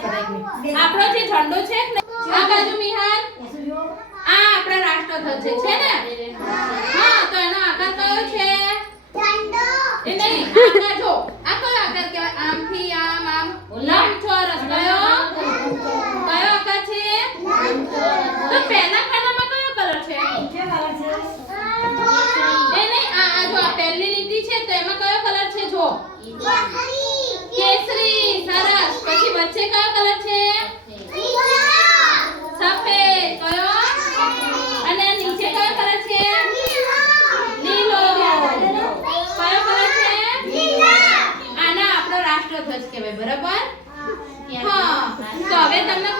આપણો જે ઝંડો છે ને આ બાજુ મિહાન આ આપણા રાષ્ટ્રધ્વજ છે ને હા તો એનો આકાર કયો છે ઝંડો એ નહીં આકાર જો આ કયો આકાર કહેવાય આમથી આમ આમ લંબચોરસ કયો આકાર છે લંબચોરસ તો પહેલા ખાનામાં કયો કલર છે એ નહીં આ જો આ પહેલી લીટી છે તો એમાં કયો કલર છે જો કેસરી સરસ પછી વચ્ચે કયો કલર છે સફેદ કયો અને નીચે કયો કલર છે લીલો કયો કલર છે આના આપણો રાષ્ટ્રધ્વજ કહેવાય બરાબર હા તો હવે તમને